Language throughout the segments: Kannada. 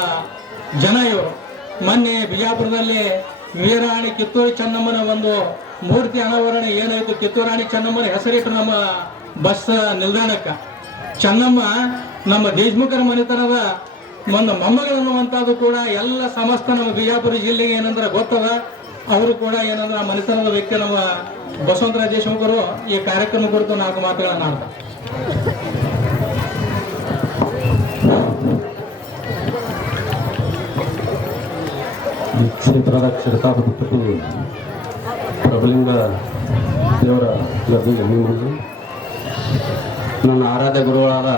ಜನ ಇವರು. ಮೊನ್ನೆ ಬಿಜಾಪುರದಲ್ಲಿ ವೀರಾಣಿ ಕಿತ್ತೂರು ಚೆನ್ನಮ್ಮನ ಒಂದು ಮೂರ್ತಿ ಅನಾವರಣ ಏನಾಯಿತು. ಕಿತ್ತೂರು ರಾಣಿ ಚೆನ್ನಮ್ಮನ ಹೆಸರಿಟ್ಟು ನಮ್ಮ ಬಸ್ ನಿಲ್ದಾಣಕ್ಕೆ. ಚೆನ್ನಮ್ಮ ನಮ್ಮ ದೇಶಮುಖರ ಮನೆತನದ ಒಂದು ಮೊಮ್ಮಗಳನ್ನುವಂಥದ್ದು ಕೂಡ ಎಲ್ಲ ಸಮಸ್ತ ನಮ್ಮ ಬಿಜಾಪುರ ಜಿಲ್ಲೆಗೆ ಏನಂದ್ರೆ ಗೊತ್ತದ. ಅವರು ಕೂಡ ಏನಂದ್ರೆ ಆ ಮನೆತನದ ವ್ಯಕ್ತಿ ನಮ್ಮ ಬಸವಂತರಾಯ ದೇಶಮುಖರು ಈ ಕಾರ್ಯಕ್ರಮ ಕುರಿತು 4 ಮಾತುಗಳನ್ನು ಆಡ್ತಾರೆ. ಕ್ಷೇತ್ರದ ಕ್ಷೇತ್ರಾಧಿಪತಿ ಪ್ರಭುಲಿಂಗ ದೇವರ ಗದ್ದಿಗೆ ಅಭಿಮಾನಿ, ನನ್ನ ಆರಾಧ್ಯ ಗುರುಗಳಾದ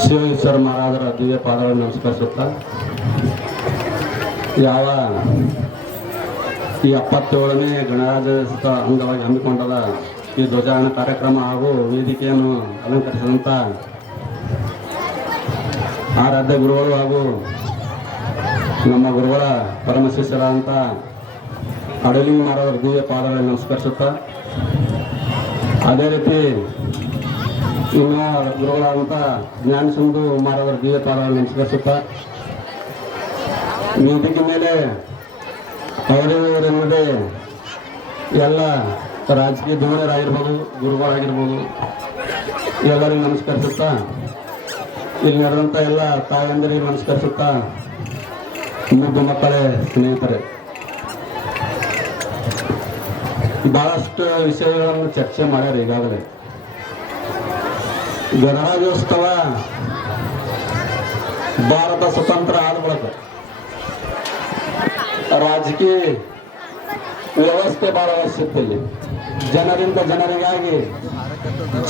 ಶಿವೇಶ್ವರ ಮಹಾರಾಜರ ದಿವ್ಯ ಪಾದಗಳನ್ನು ನಮಸ್ಕರಿಸುತ್ತಾ, ಯಾವ ಈ 77ನೇ ಗಣರಾಜ್ಯೋತ್ಸವ ಅಂಗವಾಗಿ ಹಮ್ಮಿಕೊಂಡದ ಈ ಧ್ವಜಾರೋಹಣ ಕಾರ್ಯಕ್ರಮ ಹಾಗೂ ವೇದಿಕೆಯನ್ನು ಅಲಂಕರಿಸಿದಂಥ ಆರಾಧ್ಯ ಗುರುಗಳು ಹಾಗೂ ನಮ್ಮ ಗುರುಗಳ ಪರಮ ಶಿಷ್ಯರಾದಂಥ ಅಡಲಿಂಗ ಮಹಾರಾಜರ ದಿವ್ಯ ಪಾದಗಳನ್ನು ನಮಸ್ಕರಿಸುತ್ತಾ, ಅದೇ ರೀತಿ ಇನ್ನು ಗುರುಗಳಾದಂಥ ಜ್ಞಾನಸಿಂಧು ಮಹಾರಾಜರ ದಿವ್ಯ ಪಾದಗಳನ್ನು ನಮಸ್ಕರಿಸುತ್ತಾ, ವೇದಿಕೆ ಮೇಲೆ ಅವರೇ ಎಲ್ಲ ರಾಜಕೀಯ ಧುರೀಣರಾಗಿರ್ಬೋದು, ಗುರುಗಳಾಗಿರ್ಬೋದು, ಎಲ್ಲರಿಗೂ ನಮಸ್ಕರಿಸುತ್ತಾ, ಇಲ್ಲಿ ನಡೆದಂಥ ಎಲ್ಲ ತಾಯಂದರಿಗೆ ನಮಸ್ಕರಿಸುತ್ತಾ, ಮುದ್ದು ಮಕ್ಕಳೇ, ಸ್ನೇಹಿತರೆ, ಬಹಳಷ್ಟು ವಿಷಯಗಳನ್ನು ಚರ್ಚೆ ಮಾಡ್ಯಾರ. ಈಗಾಗಲೇ ಗಣರಾಜ್ಯೋತ್ಸವ ಭಾರತ ಸ್ವತಂತ್ರ ಆದ ಬಳಿಕ ರಾಜಕೀಯ ವ್ಯವಸ್ಥೆ ಬಹಳ ಅವಶ್ಯಕತೆ ಇಲ್ಲಿ. ಜನರಿಂದ ಜನರಿಗಾಗಿ,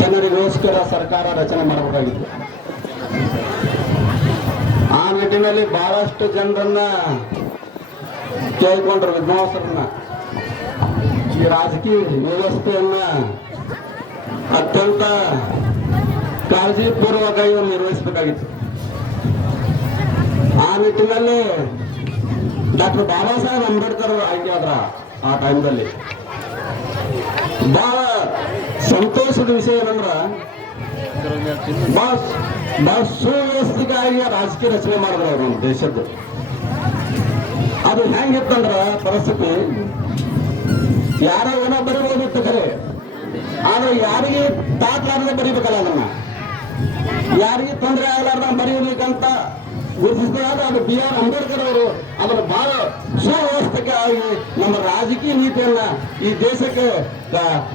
ಜನರಿಗೋಸ್ಕರ ಸರ್ಕಾರ ರಚನೆ ಮಾಡಬೇಕಾಗಿತ್ತು. ಆ ನಿಟ್ಟಿನಲ್ಲಿ ಬಹಳಷ್ಟು ಜನರನ್ನ ಕೇಳಿಕೊಂಡ್ರು, ವಿದ್ವಾಂಸರನ್ನ, ಈ ರಾಜಕೀಯ ವ್ಯವಸ್ಥೆಯನ್ನ ಅತ್ಯಂತ ಕಾಳಜಿಪೂರ್ವಕವಾಗಿ ನಿರ್ವಹಿಸಬೇಕಾಗಿತ್ತು. ಆ ನಿಟ್ಟಿನಲ್ಲಿ ಡಾಕ್ಟರ್ ಬಾಬಾ ಸಾಹೇಬ್ ಅಂಬೇಡ್ಕರ್ ಆಯ್ಕೆ ಆದ್ರ. ಆ ಟೈಮ್ದಲ್ಲಿ ಬಹಳ ಸಂತೋಷದ ವಿಷಯ ಏನಂದ್ರ, ಬಹಳ ಸುವ್ಯವಸ್ಥಿತವಾಗಿ ರಾಜಕೀಯ ರಚನೆ ಮಾಡಿದ್ರು ಅವರು ನಮ್ಮ ದೇಶದ್ದು. ಅದು ಹೆಂಗಿತ್ತಂದ್ರ ಪರಿಸ್ಥಿತಿ, ಯಾರೋ ಏನೋ ಬರೀಬೋದಿತ್ತು ಖರೆ, ಆದ್ರೆ ಯಾರಿಗೆ ತಾತ್ಲಾರದೆ ಬರೀಬೇಕಲ್ಲ, ಅದನ್ನ ಯಾರಿಗೆ ತೊಂದರೆ ಆಗಲಾರ್ದ ಬರೀಲಿಕ್ಕಂತ ಗುರುತಿಸಿದಾಗ ಅದು B.R. ಅಂಬೇಡ್ಕರ್ ಅವರು ಅದನ್ನು ಬಹಳ ಸುವ್ಯವಸ್ಥಿತವಾಗಿ ನಮ್ಮ ರಾಜಕೀಯ ನೀತಿಯನ್ನ ಈ ದೇಶಕ್ಕೆ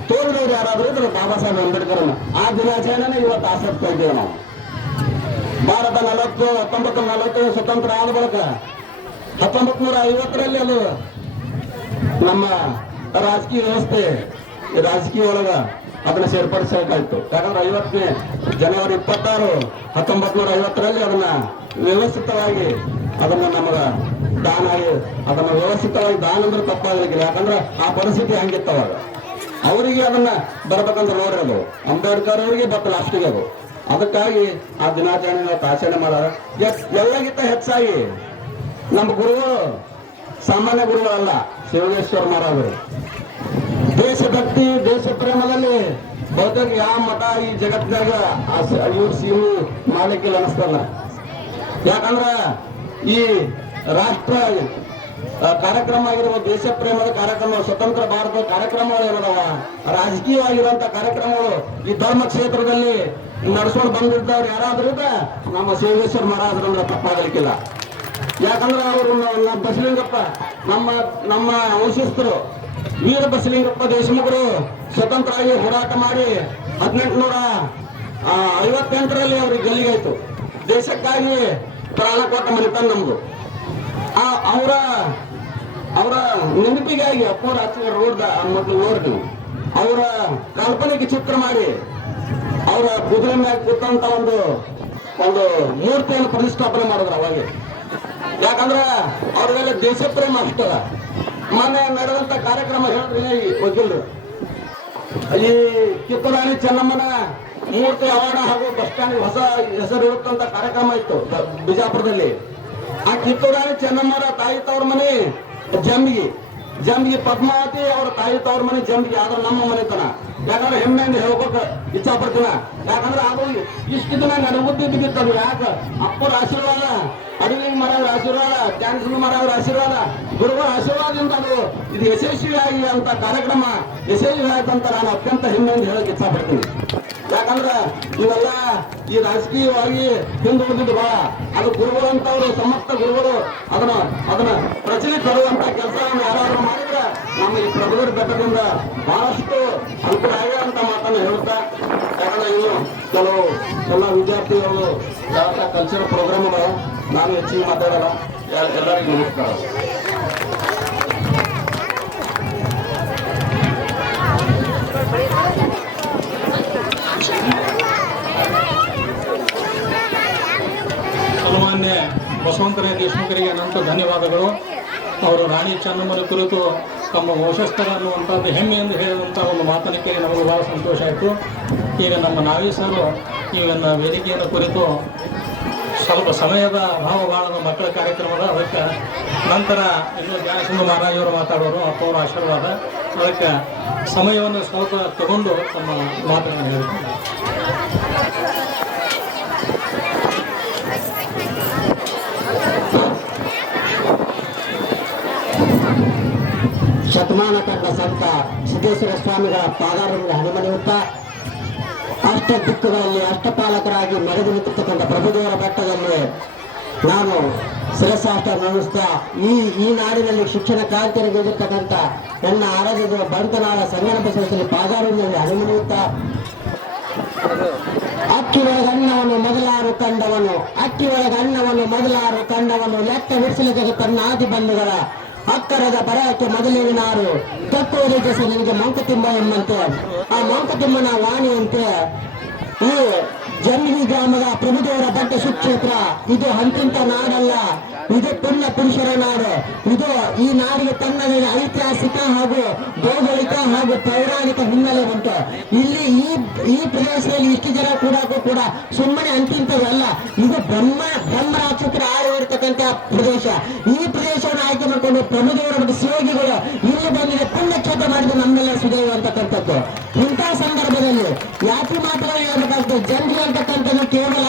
ತೋರಿದವರು ಯಾರಾದ್ರೂ ಇದ್ರೆ ಬಾಬಾ ಸಾಹೇಬ್ ಅಂಬೇಡ್ಕರ್. ಆ ದಿನಾಚರಣೆನ ಇವತ್ತು ಆಸಕ್ತಿ ಇದ್ದೇವೆ ನಾವು. ಭಾರತ 1940 ಸ್ವತಂತ್ರ ಆದ ಬಳಿಕ 1950ರಲ್ಲಿ ಅದು ನಮ್ಮ ರಾಜಕೀಯ ವ್ಯವಸ್ಥೆ ರಾಜಕೀಯ ಒಳಗ ಅದನ್ನ ಸೇರ್ಪಡಿಸಬೇಕಾಯ್ತು. ಯಾಕಂದ್ರೆ 50ನೇ ಜನವರಿ 26, 1950ರಲ್ಲಿ ಅದನ್ನ ವ್ಯವಸ್ಥಿತವಾಗಿ ಅದನ್ನ ನಮಗ ದಾನ ಆಗಿ, ಅದನ್ನ ವ್ಯವಸ್ಥಿತವಾಗಿ ದಾನ ಅಂದ್ರೆ ತಪ್ಪಾಗಲಿಕ್ಕಿಲ್ಲ. ಯಾಕಂದ್ರೆ ಆ ಪರಿಸ್ಥಿತಿ ಹಂಗಿತ್ತವಾಗ. ಅವರಿಗೆ ಅದನ್ನ ಬರ್ಬೇಕಂದ್ರೆ ನೋಡ್ರಿ, ಅದು ಅಂಬೇಡ್ಕರ್ ಅವರಿಗೆ ಬತ್ತ ಲಾಸ್ಟಿಗೆ ಅದು. ಅದಕ್ಕಾಗಿ ಆ ದಿನಾಚರಣೆ ನಾವು ಆಚರಣೆ ಮಾಡಾರ. ಎಲ್ಲಗಿಂತ ಹೆಚ್ಚಾಗಿ ನಮ್ಮ ಗುರುಗಳು ಸಾಮಾನ್ಯ ಗುರುಗಳಲ್ಲ, ಶಿವೇಶ್ವರ ಮಹಾರಾಜರು. ದೇಶಭಕ್ತಿ, ದೇಶ ಪ್ರೇಮದಲ್ಲಿ ಬಹುತೇಕ ಯಾವ ಮಠ ಈ ಜಗತ್ತಿನಾಗ ಇವ್ರು ಸೀಮು ಮಾಡ್ಲಿಕ್ಕಿಲ್ಲ ಅನಿಸ್ತಲ್ಲ. ಯಾಕಂದ್ರ ಈ ರಾಷ್ಟ್ರ ಕಾರ್ಯಕ್ರಮ ಆಗಿರ್ಬೋದು, ದೇಶ ಪ್ರೇಮದ ಕಾರ್ಯಕ್ರಮ, ಸ್ವತಂತ್ರ ಭಾರತದ ಕಾರ್ಯಕ್ರಮಗಳು ಏನದವ, ರಾಜಕೀಯವಾಗಿರುವಂತ ಕಾರ್ಯಕ್ರಮಗಳು ಈ ಧರ್ಮ ಕ್ಷೇತ್ರದಲ್ಲಿ ನಡೆಸ್ಕೊಂಡು ಬಂದಿದ್ದವ್ರು ಯಾರಾದ್ರೂ ನಮ್ಮ ಶಿವೇಶ್ವರ ಮಹಾರಾಜರಂದ್ರೆ ತಪ್ಪಾಗಲಿಕ್ಕಿಲ್ಲ. ಯಾಕಂದ್ರೆ ಅವರು ಬಸಲಿಂಗಪ್ಪ ನಮ್ಮ ವಂಶಸ್ಥರು ವೀರ ಬಸಲಿಂಗಪ್ಪ ದೇಶಮುಖರು ಸ್ವತಂತ್ರ ಆಗಿ ಹೋರಾಟ ಮಾಡಿ 1858ರಲ್ಲಿ ಅವ್ರಿಗೆ ಗಲ್ಲಿಗಾಯ್ತು. ದೇಶಕ್ಕಾಗಿ ಪ್ರಾಣ ಕೊಟ್ಟ ಮನೆತನ ನಮ್ದು. ಅವರ ನೆನಪಿಗಾಗಿ ಅಪ್ಪೂರ ರೋಡ್ ಮತ್ತು ನೋಡ್ರಿ, ಅವರ ಕಾಲ್ಪನಿಕ ಚಿತ್ರ ಮಾಡಿ ಅವರ ಕುದುರೆ ಮ್ಯಾಗ ಕೂತಂತ ಒಂದು ಮೂರ್ತಿಯನ್ನು ಪ್ರತಿಷ್ಠಾಪನೆ ಮಾಡಿದ್ರು ಅವಾಗೆ. ಯಾಕಂದ್ರೆ ಅವ್ರಿಗೆಲ್ಲ ದೇಶ ಪ್ರೇಮ ಅಷ್ಟದ. ಮೊನ್ನೆ ನಡೆದಂತ ಕಾರ್ಯಕ್ರಮ ಹೇಳಿದ್ರೆ ವಕೀಲರು, ಈ ಕಿತ್ತೂರು ರಾಣಿ ಚೆನ್ನಮ್ಮನ ಮೂರ್ತಿ ಅವಾರ್ಡ್ ಹಾಗೂ ಬಸ್ ಸ್ಟ್ಯಾಂಡ್ ಹೊಸ ಹೆಸರು ಇರುತ್ತಂತ ಕಾರ್ಯಕ್ರಮ ಇತ್ತು ಬಿಜಾಪುರದಲ್ಲಿ. ಆ ಕಿತ್ತೂರು ರಾಣಿ ಚೆನ್ನಮ್ಮರ ತಾಯಿ ತವ್ರ ಮನೆ ಜಂಬಿಗೆ ಪದ್ಮಾವತಿ ಅವರ ತಾಯಿ ತವ್ರ ಮನೆ ಜಂಬಿಗೆ, ಆದ್ರೆ ನಮ್ಮ ಮನೆತನ. ಯಾಕಂದ್ರೆ ಹೆಮ್ಮೆಯಿಂದ ಹೇಳ್ಬೇಕು ಇಚ್ಛಾ ಪಡ್ತೀನ. ಯಾಕಂದ್ರೆ ಅದು ಇಷ್ಟು ದಿನ ನಡೆಯುತ್ತಿದ್ದು ಬಿತ್ತದು. ಯಾಕೆ ಅಪ್ಪರ ಆಶೀರ್ವಾದ ಜ್ಞಾನಸುಮಾರ್ ಅವರ ಆಶೀರ್ವಾದ, ಗುರುಗಳ ಆಶೀರ್ವಾದದಿಂದ ಅದು ಇದು ಯಶಸ್ವಿಯಾಗಿ ಅಂತ ಕಾರ್ಯಕ್ರಮ ಯಶಸ್ವಿ ಆಯ್ತಂತ ನಾನು ಅತ್ಯಂತ ಹೆಮ್ಮೆಯಿಂದ ಹೇಳಕ್ ಇಚ್ಛಪಡ್ತೀನಿ. ಯಾಕಂದ್ರೆ ಇವೆಲ್ಲ ಈ ರಾಜಕೀಯವಾಗಿ ಹಿಂದುಳಿದಿದ್ದು ಬಹಳ, ಅದು ಗುರುಗಳು ಅಂತವರು ಸಮರ್ಥ ಗುರುಗಳು ಅದನ್ನ ಪ್ರಚನೆ ತರುವಂತ ಕೆಲಸವನ್ನು ಯಾರಾದ್ರೂ ಮಾಡಿದ್ರೆ ನಮ್ಮ ಈ ಪ್ರಭುಗರ ಬೆಟ್ಟದಿಂದ ಬಹಳಷ್ಟು ಅನುಕೂಲ ಆಗಿದೆ ಅಂತ ಮಾತನ್ನ ಹೇಳುತ್ತಾ, ಯಾಕಂದ್ರೆ ಇನ್ನು ಕೆಲವು ಎಲ್ಲ ವಿದ್ಯಾರ್ಥಿಗಳು ಯಾವ ಕಲ್ಚರಲ್ ಪ್ರೋಗ್ರಾಮ್ಗಳು ನಾನು ಹೆಚ್ಚಿಗೆ ಮಾತಾಡಲ್ಲ. ಎಲ್ಲರಿಗೂ ನಮಸ್ಕಾರ. ಸನ್ಮಾನ್ಯ ಬಸವಂತರಾಯ ದೇಶಮುಖರಿಗೆ ಅನಂತ ಧನ್ಯವಾದಗಳು. ಅವರು ರಾಣಿ ಚೆನ್ನಮ್ಮನ ಕುರಿತು ತಮ್ಮ ವಂಶಸ್ಥರ ಅನ್ನುವಂಥದ್ದು ಹೆಮ್ಮೆಯಿಂದ ಹೇಳಿದಂಥ ಒಂದು ಮಾತನ್ನು ಕೇಳಿ ನಮಗೆ ಬಹಳ ಸಂತೋಷ ಆಯಿತು. ಈಗ ನಮ್ಮ ನಾವೀಸರು ಇವನ್ನ ವೇದಿಕೆಯನ್ನು ಕುರಿತು ಸ್ವಲ್ಪ ಸಮಯದ ಭಾವಬಾಳದ ಮಕ್ಕಳ ಕಾರ್ಯಕ್ರಮದ, ಅದಕ್ಕೆ ನಂತರ ಇನ್ನು ಜ್ಞಾನಸುಂದರ ಮಹಾರಾಜವರು ಮಾತಾಡೋರು, ಅಪ್ಪ ಅವರ ಆಶೀರ್ವಾದ, ಅದಕ್ಕೆ ಸಮಯವನ್ನು ಸ್ವಲ್ಪ ತಗೊಂಡು ತಮ್ಮ ಮಾತನ್ನು ಹೇಳ್ತಾರೆ. ಶತಮಾನ ಕಂಡ ಸಂತ ಸಿದ್ದೇಶ್ವರ ಸ್ವಾಮಿಗಳ ಪಾದಾರದಲ್ಲಿ ಹಣಿಮಣಿಯುತ್ತಾ ಅಷ್ಟ ದಿಕ್ಕುಗಳಲ್ಲಿ ಅಷ್ಟಪಾಲಕರಾಗಿ ಮೆರೆದು ನಿಂತಿರ್ತಕ್ಕಂಥ ಪ್ರಭುದೇವರ ಬೆಟ್ಟದಲ್ಲಿ ನಾನು ಶಿರಸಾಷ್ಟ ನಮಿಸ್ತಾ ಈ ನಾಡಿನಲ್ಲಿ ಶಿಕ್ಷಣ ಕ್ರಾಂತಿಯನ್ನು ಬೀಳಿರ್ತಕ್ಕಂಥ ನನ್ನ ಆರಾಧ್ಯದ ಬಂತನಾಳ ಸಂಗಣ ಬಸವೇಶ್ವರ ಪಾದಾರದಲ್ಲಿ ಹಣಿಮಣಿಯುತ್ತಾ ಅಕ್ಕಿ ಒಳಗ ಅನ್ನವನ್ನು ಮೊದಲಾರು ಕಂಡವನು ಲೆಕ್ಕ ಹಿಡಿಸಲಿಕ್ಕೆ ತನ್ನ ಆದಿ ಬಂಧುಗಳ ಅಕ್ಕರದ ಬರಹಕ್ಕೆ ಮೊದಲಿನ ನಾರು ತಕ್ಕುವುದೇ ಜೊತೆ ನಿನಗೆ ಮಂಕುತಿಮ್ಮ ಎಂಬಂತೆ ಆ ಮಂಕುತಿಮ್ಮನ ವಾಣಿಯಂತೆ ಈ ಜಂಬಿಗಿ ಗ್ರಾಮದ ಪ್ರಭುದೇವರ ದೊಡ್ಡ ಸುಕ್ಷೇತ್ರ ಇದು ಹಂತಿಂತ ನಾಡಲ್ಲ, ಇದು ಪುಣ್ಯ ಪುರುಷರ ನಾಡು. ಇದು ಈ ನಾಡಿಗೆ ತನ್ನದೇ ಐತಿಹಾಸಿಕ ಹಾಗೂ ಭೌಗೋಳಿಕ ಹಾಗೂ ಪೌರಾಣಿಕ ಹಿನ್ನೆಲೆ ಉಂಟು. ಇಲ್ಲಿ ಈ ಪ್ರದೇಶದಲ್ಲಿ ಇಷ್ಟು ಜನ ಕೂಡ ಸುಮ್ಮನೆ ಅಂತಿಂತವಲ್ಲ, ಇದು ಬ್ರಹ್ಮರಾಕ್ಷಸರ ಆಳಿರ್ತಕ್ಕಂಥ ಪ್ರದೇಶ. ಈ ಪ್ರದೇಶವನ್ನು ಆಯ್ಕೆ ಮಾಡಿಕೊಂಡು ಪ್ರಭುದೇವರ ಮತ್ತು ಶಿವೋಗಿಗಳು ಇಲ್ಲಿ ಬಂದಿದೆ, ಪುಣ್ಯಕ್ಷೇತ್ರ ಮಾಡಿದ್ದು ನಮ್ಮೆಲ್ಲ ಸುದೈವ ಅಂತಕ್ಕಂಥದ್ದು. ಇಂತಹ ಸಂದರ್ಭದಲ್ಲಿ ಯಾತ್ರಿ ಮಾತುಗಳು ಹೇಳ್ಬೇಕಾಗ್ತದೆ. ಜಂಬಿ ಅಂತಕ್ಕಂಥದ್ದು ಕೇವಲ